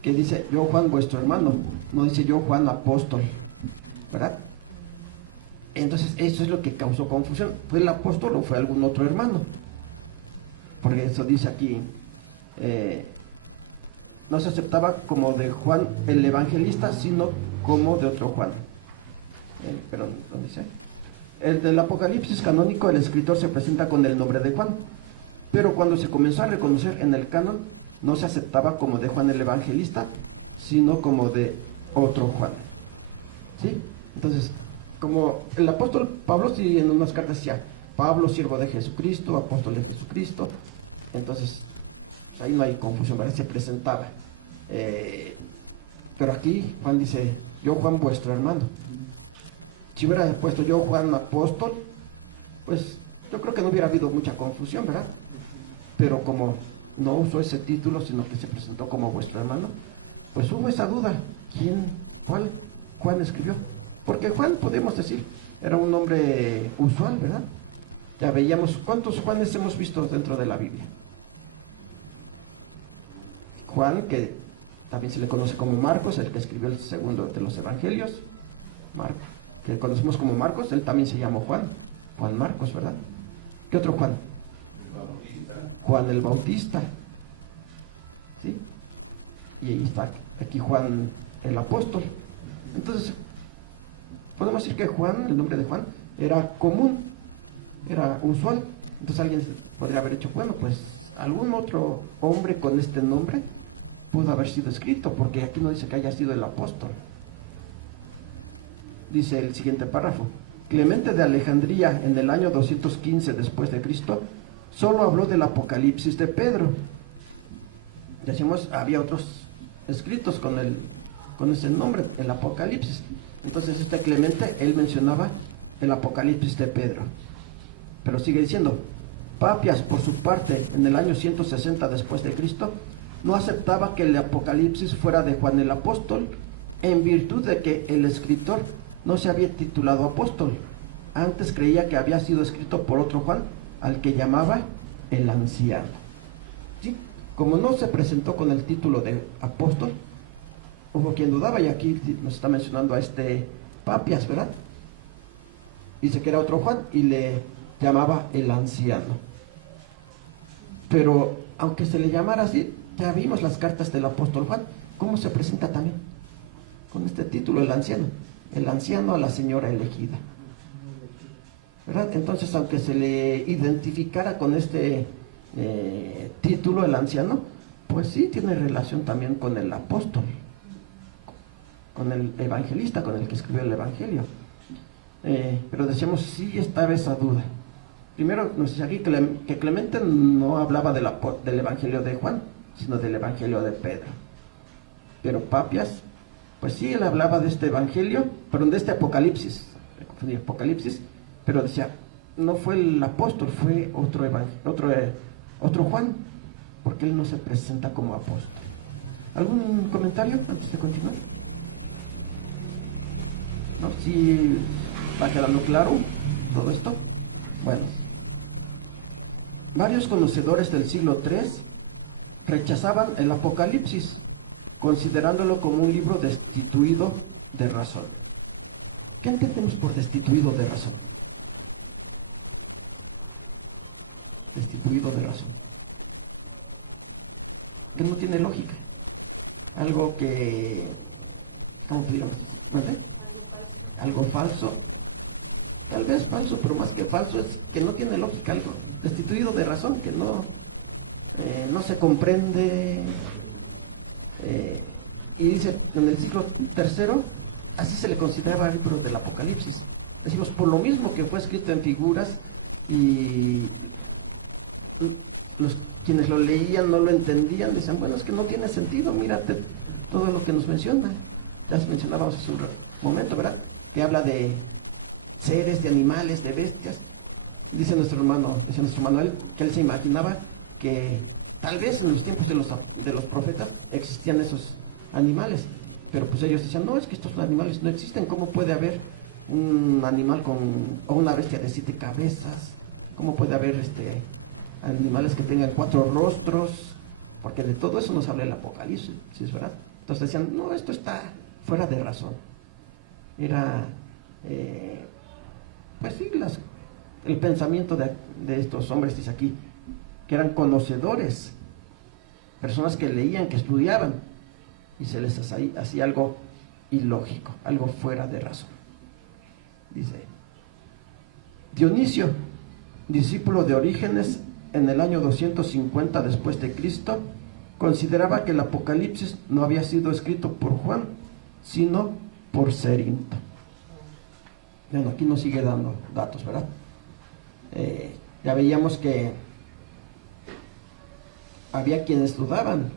que dice yo Juan vuestro hermano, no dice yo Juan apóstol, ¿verdad? Entonces eso es lo que causó confusión. ¿Fue el apóstol o fue algún otro hermano? Porque eso dice aquí, no se aceptaba como de Juan el evangelista, sino como de otro Juan. Perdón, ¿dónde dice? El del Apocalipsis canónico, el escritor se presenta con el nombre de Juan, pero cuando se comenzó a reconocer en el canon, no se aceptaba como de Juan el evangelista, sino como de otro Juan. ¿Sí? Entonces, como el apóstol Pablo, sí, en unas cartas decía, Pablo, siervo de Jesucristo, apóstol de Jesucristo, entonces pues ahí no hay confusión, ¿verdad? Se presentaba. Pero aquí Juan dice, yo Juan vuestro hermano. Si hubiera puesto yo Juan apóstol, pues yo creo que no hubiera habido mucha confusión, ¿verdad? Pero como no usó ese título, sino que se presentó como vuestro hermano, pues hubo esa duda, ¿cuál Juan escribió? Porque Juan, podemos decir, era un nombre usual, ¿verdad? Ya veíamos, ¿cuántos Juanes hemos visto dentro de la Biblia? Juan, que también se le conoce como Marcos, el que escribió el segundo de los evangelios, Marcos, que conocemos como Marcos, él también se llamó Juan Marcos, ¿verdad? ¿Qué otro Juan? Juan el Bautista, ¿sí? Y ahí está, aquí Juan el apóstol. Entonces, podemos decir que Juan, el nombre de Juan, era común, era usual. Entonces alguien podría haber dicho, bueno, pues algún otro hombre con este nombre pudo haber sido escrito, porque aquí no dice que haya sido el apóstol. Dice el siguiente párrafo, Clemente de Alejandría en el año 215 después de Cristo solo habló del Apocalipsis de Pedro. Decimos, había otros escritos con ese nombre, el Apocalipsis. Entonces este Clemente, él mencionaba el Apocalipsis de Pedro. Pero sigue diciendo, Papias, por su parte, en el año 160 después de Cristo, no aceptaba que el Apocalipsis fuera de Juan el apóstol, en virtud de que el escritor no se había titulado apóstol. Antes creía que había sido escrito por otro Juan, al que llamaba el anciano. ¿Sí? Como no se presentó con el título de apóstol, hubo quien dudaba, y aquí nos está mencionando a este Papias, ¿verdad? Dice que era otro Juan y le llamaba el anciano. Pero aunque se le llamara así, ya vimos las cartas del apóstol Juan, cómo se presenta también con este título, el anciano a la señora elegida, ¿verdad? Entonces, aunque se le identificara con este título, el anciano, pues sí tiene relación también con el apóstol, con el evangelista, con el que escribió el evangelio. Pero decíamos, sí estaba esa duda. Primero nos dice aquí que Clemente no hablaba del evangelio de Juan, sino del evangelio de Pedro. Pero Papias, pues sí, él hablaba de este evangelio, pero de este Apocalipsis, pero decía, no fue el apóstol, fue otro Juan, porque él no se presenta como apóstol. ¿Algún comentario antes de continuar? ¿No? ¿Sí va quedando claro todo esto? Bueno, varios conocedores del siglo III rechazaban el Apocalipsis, considerándolo como un libro destituido de razón. ¿Qué entendemos por destituido de razón? Destituido de razón. Que no tiene lógica. Algo que, ¿cómo pudiéramos decir? ¿Vale? Algo falso. Tal vez falso, pero más que falso es que no tiene lógica, algo destituido de razón, que no se comprende. Y dice, en el siglo III, así se le consideraba el libro del Apocalipsis. Decimos, por lo mismo que fue escrito en figuras, y quienes lo leían no lo entendían, decían, bueno, es que no tiene sentido, mírate todo lo que nos menciona. Ya mencionábamos hace un momento, ¿verdad? Que habla de seres, de animales, de bestias. Decía nuestro hermano Manuel, que él se imaginaba que tal vez en los tiempos de los profetas existían esos animales, pero pues ellos decían, no, es que estos animales no existen. ¿Cómo puede haber un animal o una bestia de 7 cabezas? ¿Cómo puede haber animales que tengan 4 rostros? Porque de todo eso nos habla el Apocalipsis, ¿sí es verdad? Entonces decían, no, esto está fuera de razón. Era, pues sí, el pensamiento de estos hombres, dice aquí, que eran conocedores, personas que leían, que estudiaban, y se les hacía algo ilógico, algo fuera de razón. Dice, Dionisio, discípulo de Orígenes, en el año 250 después de Cristo, consideraba que el Apocalipsis no había sido escrito por Juan, sino por Cerinto. Bueno, aquí nos sigue dando datos, ¿verdad? Ya veíamos que había quienes dudaban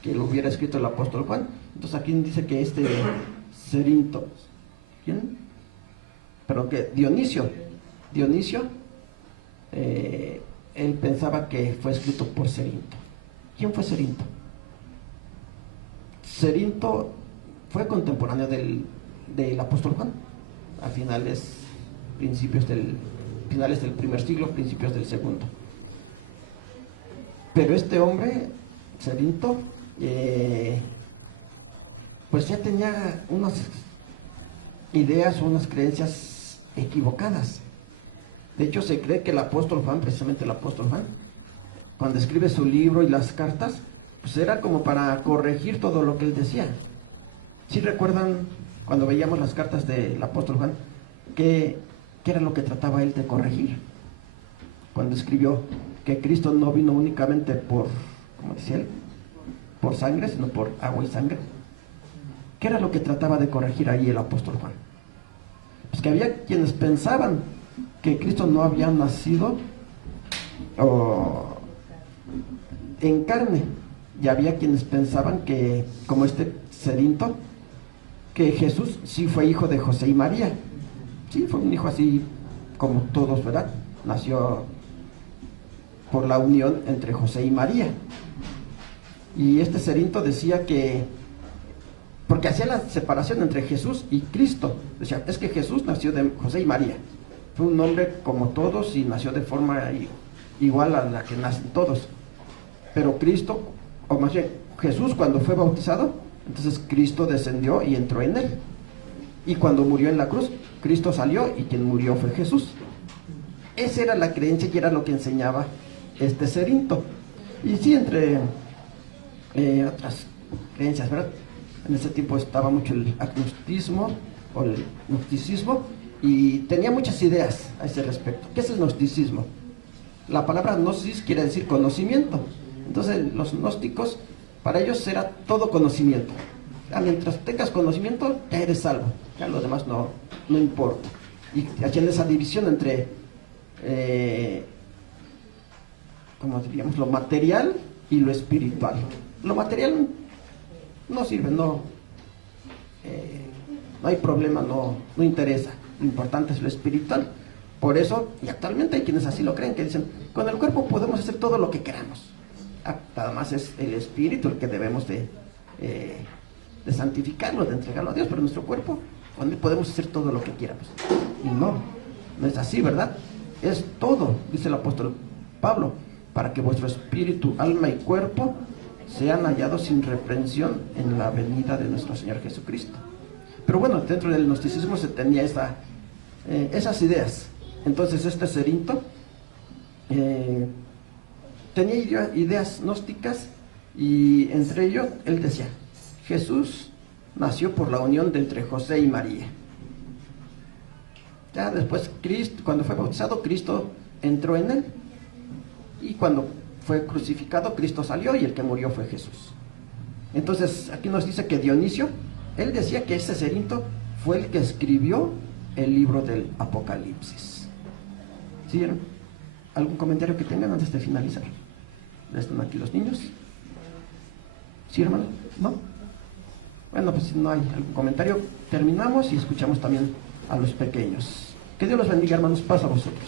que lo hubiera escrito el apóstol Juan. Entonces aquí dice que Cerinto, ¿quién? Perdón, que Dionisio, él pensaba que fue escrito por Cerinto. ¿Quién fue Cerinto? Cerinto fue contemporáneo del apóstol Juan, a finales del primer siglo, principios del segundo. Pero este hombre, Cerinto, pues ya tenía unas ideas o unas creencias equivocadas. De hecho, se cree que el apóstol Juan, precisamente el apóstol Juan, cuando escribe su libro y las cartas, pues era como para corregir todo lo que él decía. ¿Sí recuerdan cuando veíamos las cartas del apóstol Juan, qué era lo que trataba él de corregir? Cuando escribió que Cristo no vino únicamente por, como decía él, por sangre, sino por agua y sangre. ¿Qué era lo que trataba de corregir ahí el apóstol Juan? Pues que había quienes pensaban que Cristo no había nacido en carne, y había quienes pensaban que, como Cerinto, que Jesús sí fue hijo de José y María. Sí, fue un hijo así como todos, ¿verdad? Nació por la unión entre José y María. Y Cerinto decía que, porque hacía la separación entre Jesús y Cristo, decía, es que Jesús nació de José y María, fue un hombre como todos y nació de forma igual a la que nacen todos. Pero Cristo, o más bien Jesús, cuando fue bautizado, entonces Cristo descendió y entró en él. Y cuando murió en la cruz, Cristo salió y quien murió fue Jesús. Esa era la creencia y era lo que enseñaba Cerinto. Y sí, entre otras creencias, ¿verdad? En ese tiempo estaba mucho el agnosticismo o el gnosticismo, y tenía muchas ideas a ese respecto. ¿Qué es el gnosticismo? La palabra gnosis quiere decir conocimiento. Entonces los gnósticos, para ellos era todo conocimiento. Mientras tengas conocimiento, ya eres salvo, ya lo demás no importa. Y hacían esa división entre como diríamos, lo material y lo espiritual. Lo material no sirve, no hay problema, no interesa. Lo importante es lo espiritual. Por eso, y actualmente hay quienes así lo creen, que dicen, con el cuerpo podemos hacer todo lo que queramos. Nada más es el espíritu el que debemos de santificarlo, de entregarlo a Dios, pero nuestro cuerpo, con él podemos hacer todo lo que quieramos. Y no es así, ¿verdad? Es todo, dice el apóstol Pablo, para que vuestro espíritu, alma y cuerpo sean hallados sin reprensión en la venida de nuestro Señor Jesucristo. Pero bueno, dentro del gnosticismo se tenía esas ideas. Entonces este Cerinto tenía ideas gnósticas, y entre ellos él decía: Jesús nació por la unión de entre José y María. Ya después, Cristo, cuando fue bautizado, Cristo entró en él, y cuando fue crucificado, Cristo salió y el que murió fue Jesús. Entonces aquí nos dice que Dionisio, él decía que ese Cerinto fue el que escribió el libro del Apocalipsis. ¿Sí? ¿Algún comentario que tengan antes de finalizar? ¿Están aquí los niños? ¿Sí, hermano? ¿No? Bueno, pues si no hay algún comentario, terminamos y escuchamos también a los pequeños. Que Dios los bendiga, hermanos. Paz a vosotros.